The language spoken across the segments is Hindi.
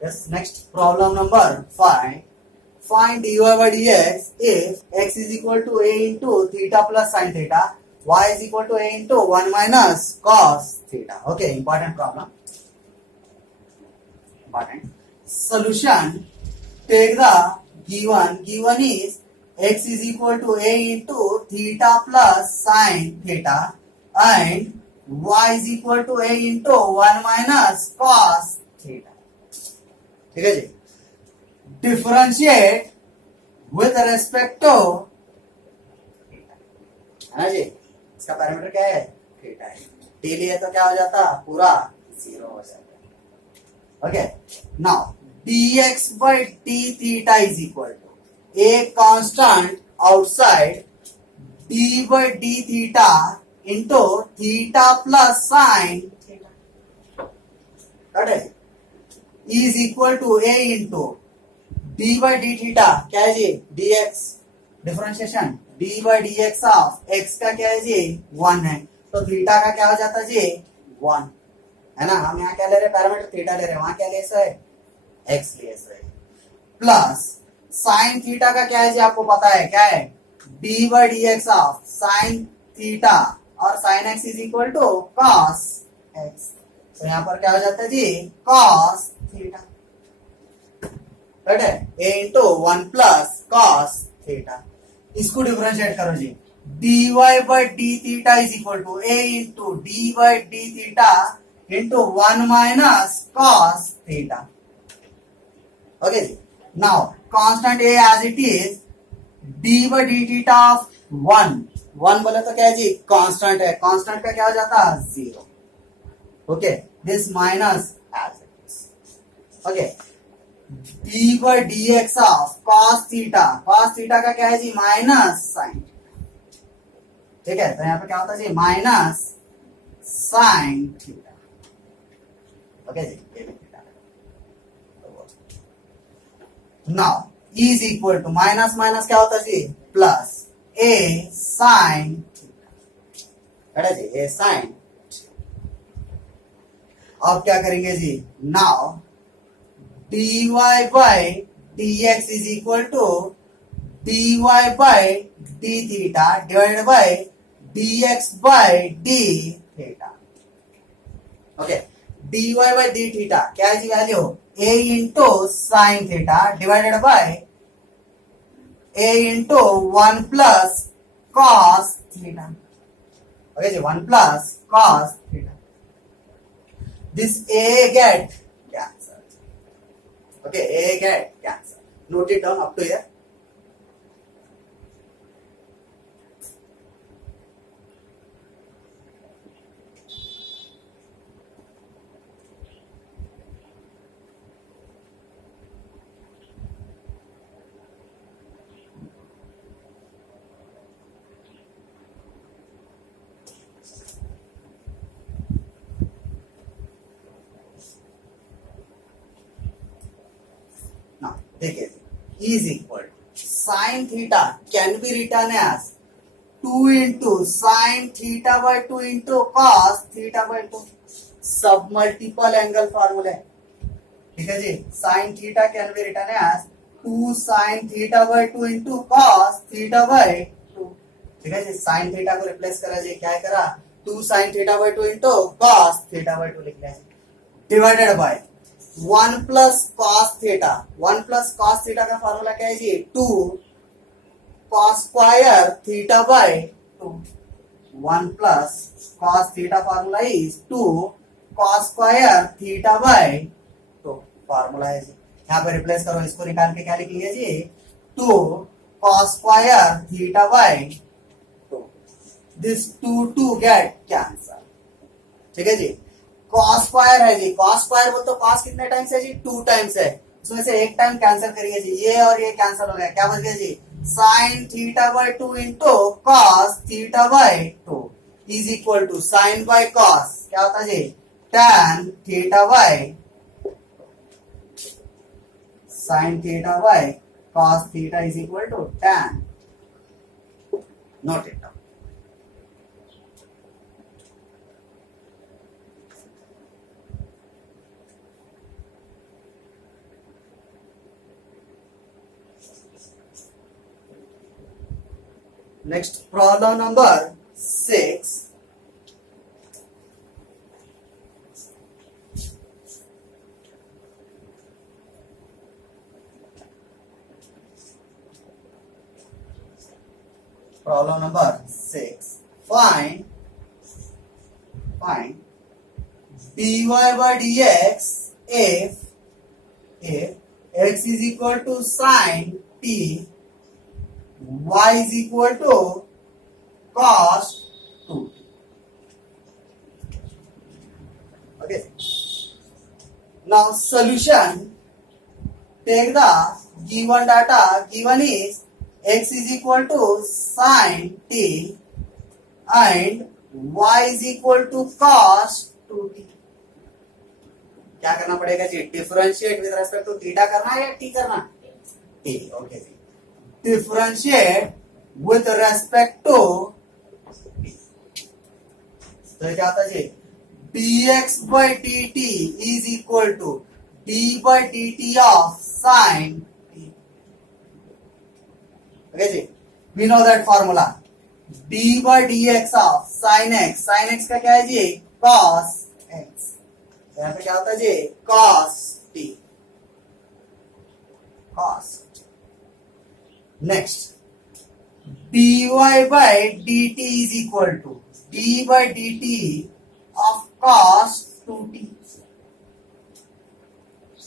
Yes, next problem number 5. Find dy by dx if x is equal to a into theta plus sin theta, y is equal to a into 1 minus cos theta. Okay, important problem. Important. Solution. Take the given is x is equal to a into theta plus sin theta and y is equal to a into 1 minus cos theta. ठीक है जी. डिफरेंशिएट विद रेस्पेक्ट टू है ना जी. इसका पैरामीटर क्या है? थीटा है. टी लिए तो क्या हो जाता? पूरा 0 हो जाता. Okay. Now dx by d theta is equal to a constant outside d by d theta into theta plus sin theta. Got it? is equal to a into d by d theta क्या है जी? dx. Differentiation d by dx of x का क्या है जी? 1 है. तो थीटा का क्या हो जाता जी? 1 है ना. हम यहाँ क्या ले रहे? पैरामीटर थीटा ले रहे हैं. वहां क्या ले सो है? x ले सो है. प्लस साइन थीटा का क्या है जी? आपको पता है क्या है? d by dx of sine theta और sine x is equal to cos x. तो यहाँ पर क्या हो जाता है जी? cos theta. राइट है. a into 1 plus cos theta. इसको डिफरेंशिएट करो जी. dy by d theta is equal to a into d by d theta into 1 minus cos theta. Okay जी. Now constant a as it is d by d थीटा ऑफ 1 बोले तो क्या है जी? कांस्टेंट है. कांस्टेंट का क्या हो जाता? 0. Okay. This minus as it is. Okay. d by dx of cos theta. cos theta का क्या है जी? Minus sign. ठीक है. तो यहाँ पे क्या होता है जी? Minus sine theta. ओके जी. ये भी theta. Now is equal to minus minus क्या होता है जी? Plus a sine theta. है जी? a sine. अब क्या करेंगे जी? Now dy by dx is equal to dy by d theta divided by dx by d theta. Okay. dy by d theta क्या है जी? Value a into sin theta divided by a into 1 plus cos theta. Okay जी. 1 plus cos theta. This a get cancelled. Okay, a get cancelled. Note it down up to here. Now, देखिए is equal to sin theta can be written as 2 into sin theta by 2 into cos theta by 2. सब मल्टीपल एंगल फार्मूला है. ठीक है जी. sin theta can be written as 2 sin theta by 2 into cos theta by 2. ठीक है जी. sin theta को रिप्लेस करा जी. क्या करा? 2 sin theta by 2 into cos theta by 2 लिख लिया. Divided by 1 plus cos theta. 1 plus cos theta का फॉर्मूला क्या है जी? 2 cos square theta by 2. 1 plus cos theta formula is 2 cos square theta by 2 formula है जी. यहाँ पे रिप्लेस करो. इसको निकाल के क्या लिख लिया जी? 2 cos square theta by 2. This 2 get cancel. ठीक है जी. cos स्क्वायर है जी. cos स्क्वायर बोल तो cos कितने टाइम्स है जी? 2 टाइम्स है. उसमें से एक टाइम कैंसिल करिए जी. ये और ये कैंसिल हो गया. क्या बच गया जी? Sine theta by 2 into cos theta by 2 is equal to sine by cos क्या होता है जी? tan theta by sine theta by cos theta is equal to tan. Note it down. Next problem number 6. Problem number 6. Find dy by dx if x is equal to sin t, y is equal to cos 2t. Okay. Now solution. Take the given data. Given is x is equal to sin t and y is equal to cos 2t. क्या करना पड़ेगा जी? Differentiate with respect to theta करना है या टी करना? टी. ओके जी. Differentiate with respect to T. तो क्या आता है जी? dx by dt is equal to d by dt of sin t. Okay ji. We know that formula. d by dx of sin x. Sin x का क्या है जी? cos x. यहाँ पे क्या होता है जी? cos t. cos. Next, dy by dt is equal to d by dt of cos 2t.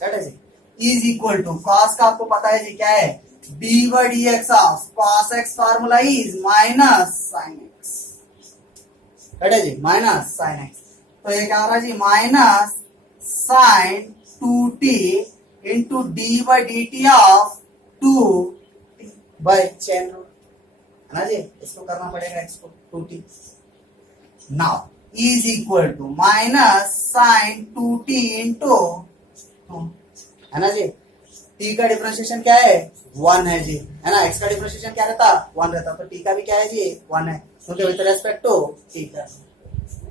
है जी? is equal to cos का आपको पता है जी क्या है? d by dx of cos x formula is minus sin x. है जी? minus sin x. तो ये क्या आ रहा है जी? Minus sine 2t into D by D T of 2t by chain rule, है ना जी? इसको करना पड़ेगा इसको 2t. Now is equal to minus sine 2t into 2, है ना जी? t का डिफरेंशिएशन क्या है? 1 है जी, है ना? x का डिफरेंशिएशन क्या रहता? 1 रहता. तो t का भी क्या है जी? 1 है. क्योंकि विद रेस्पेक्ट टू t का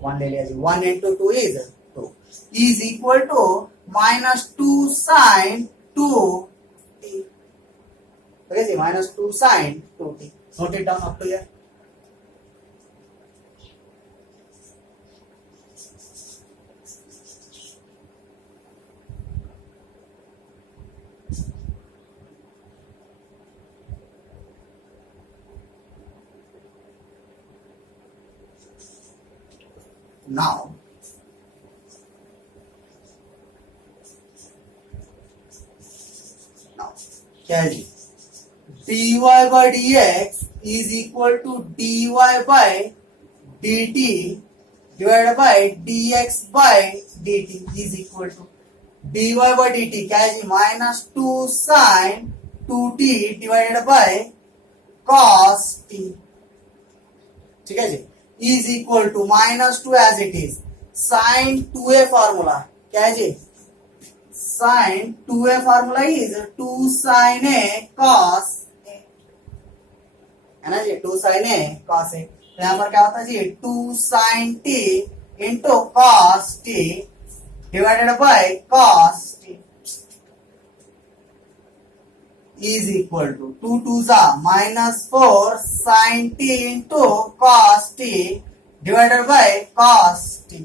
1 ले लिया जी. 1 into 2 is 2 is equal to minus 2 sine 2t. Okay जी? Minus 2 sine 2t. Note it down up to here. Now, क्या है जी? dy by dx is equal to dy by dt divided by dx by dt is equal to dy by dt क्या है जी? Minus 2 sine 2t divided by cos t. ठीक है जी? is equal to minus 2 as it is. sin 2a formula क्या है जी? sin 2a formula is 2 sin a cos a, है ना जी? 2 sin a cos a. तो यहाँ पर क्या होता है जी? 2 sin t into cos t divided by cos t is equal to 2 2s are minus 4 sin t into cos t divided by cos t.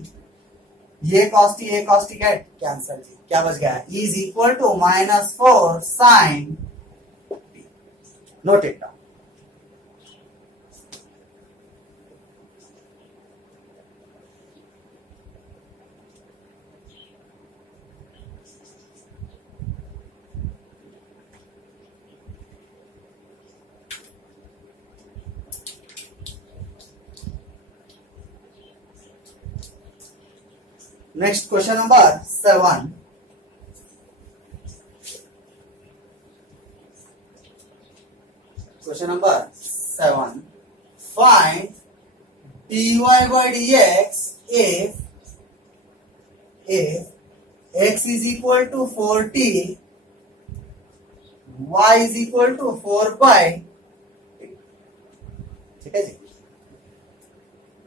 ये cos t कैंसल जी. क्या बच गया? is equal to minus 4 sin t. Note it down. Next, question number 7. Question number 7. Find dy by dx if x is equal to 4t, y is equal to 4 by. ठीक है जी?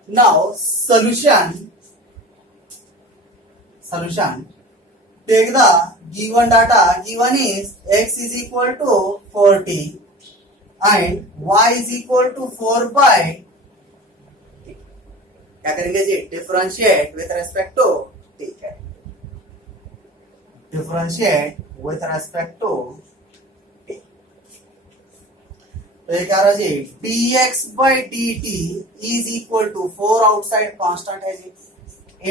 Now solution. Take the given data. Given is x is equal to 4t and y is equal to 4 by, क्या करेंगे जी, differentiate with respect to t, differentiate with respect to t। तो ये क्या रहा जी, dx by dt is equal to 4 outside constant है जी,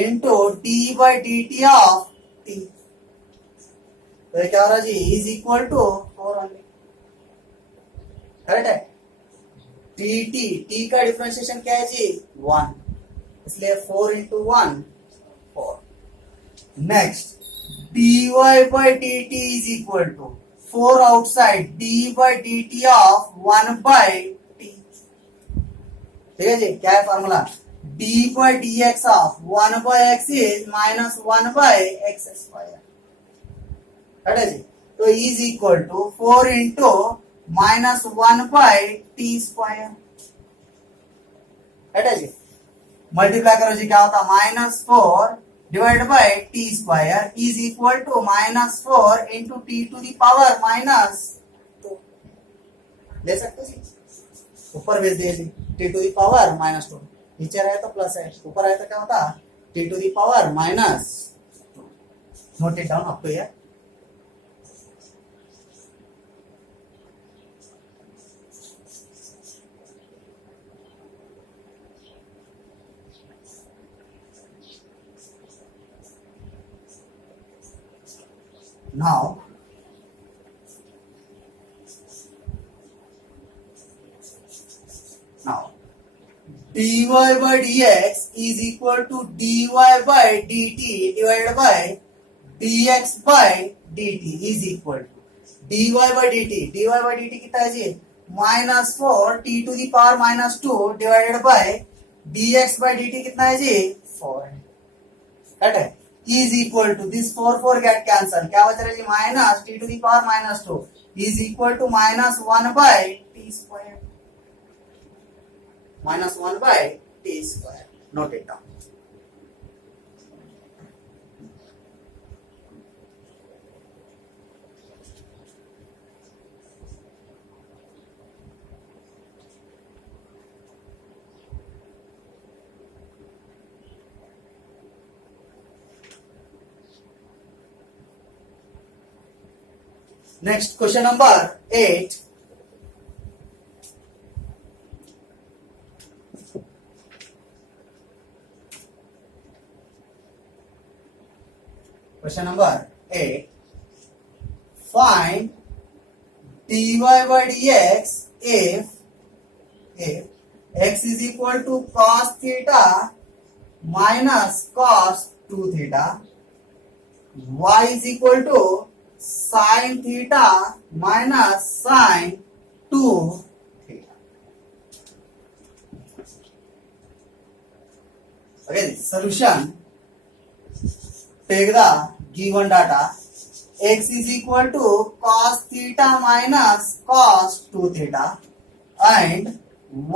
into d by dt of t। तो ये क्या रहा जी, is equal to 4 only, correct है। dt, t का डिफरेंशिएशन क्या है जी, 1, इसलिए 4 into 1 4। Next dy by dt is equal to 4 outside d by dt of 1 by t। ठीक है जी, क्या है formula, d by dx of 1 by x is minus 1 by x square, है जी। तो is equal to 4 into minus 1 by t square, है जी। मल्टीप्लाई करो जी, क्या होता है, -4 divide by t square is equal to -4 into t to the power -2। ले सकते हो जी, ऊपर भेज दिए जी, टी टू दी पावर -2, नीचे रहे तो प्लस है, ऊपर आए तो क्या होता, t to the power -2। Note it down up to here. Now, dy by dx is equal to dy by dt divided by dx by dt is equal to dy by dt, dy by dt कितना है जी, -4 t to the power -2 divided by dx by dt कितना है जी, 4 है, करेक्ट है। is equal to this 4 get cancel, क्या बच रहा है जी, minus T to the power -2 is equal to -1 by t square, -1 by t square। note it down। Next, question number 8. Question number 8. Find dy by dx if x is equal to cos theta minus cos 2 theta, y is equal to sin theta minus sin 2 theta। Again, solution, take the given data, x is equal to cos theta minus cos 2 theta and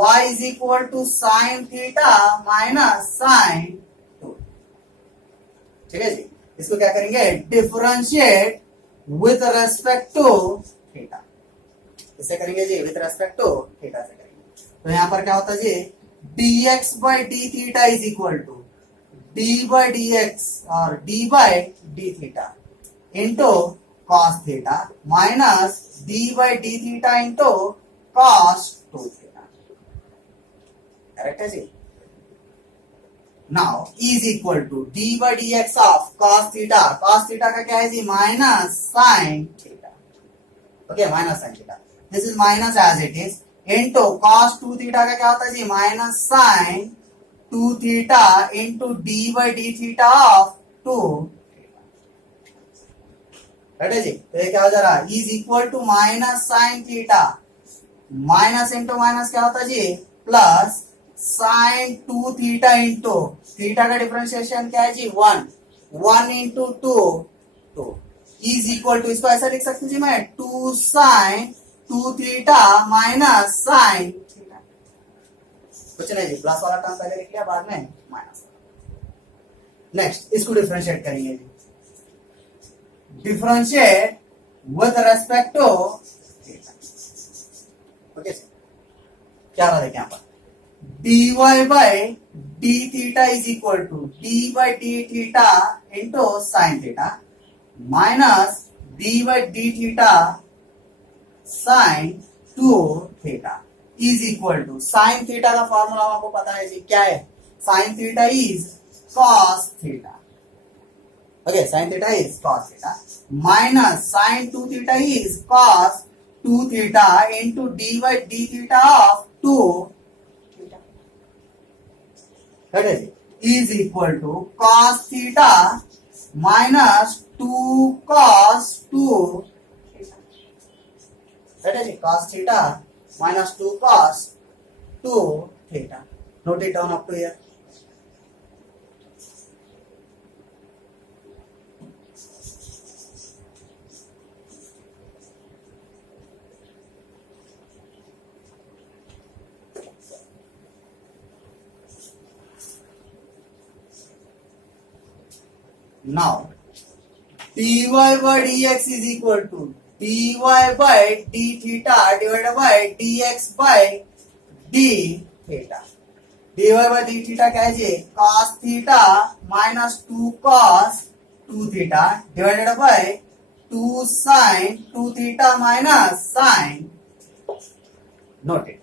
y is equal to sin theta minus sin 2। ठीक है जी, इसको क्या करेंगे, differentiate with respect to theta, इसे करेंगे जी, विथ रेस्पेक्ट टू थीटा से करेंगे। तो यहां पर क्या होता है जी, dx by D theta is equal to d by D X और d by D theta into cos theta minus d by D theta into cos 2 theta, correct है जी। Now is equal to d by D X of cos theta, cos theta का क्या है जी, minus sine theta, okay, minus sine theta, this is minus as it is, into cos 2 theta का क्या होता है जी, minus sine 2 theta into d by D theta of 2 theta, right है जी। तो ये क्या हो जा रहा है, is equal to minus sine theta, minus into minus क्या होता है जी, plus sine 2 theta into theta का डिफरेंशिएशन क्या है जी, 1 इंटू 2 इज इक्वल टू, इसको ऐसा लिख सकते हैं जी मैं, 2 sine 2 theta minus sine theta, कुछ नहीं जी, प्लस वाला टर्म पहले लिख लिया, बाद में माइनस। नेक्स्ट, इसको डिफरेंशिएट करेंगे जी, differentiate with respect to theta. Okay, क्या रहा है यहाँ पर, dy by D theta is equal to D by D theta into sine theta minus D by D theta sine 2 theta is equal to, sine theta का फॉर्मूला आपको पता है जी, क्या है, sine theta is cos theta, okay, sine theta is cos theta minus sine 2 theta is cos 2 theta into D by D theta of 2 theta is equal to cos theta minus 2 cos 2 theta, cos theta minus 2 cos 2 theta. Note it down up to here. Now dy by dx is equal to dy by d theta divided by dx by d theta. dy by d theta क्या है जी, cos theta minus 2 cos 2 theta divided by 2 sin 2 theta minus sin, note it,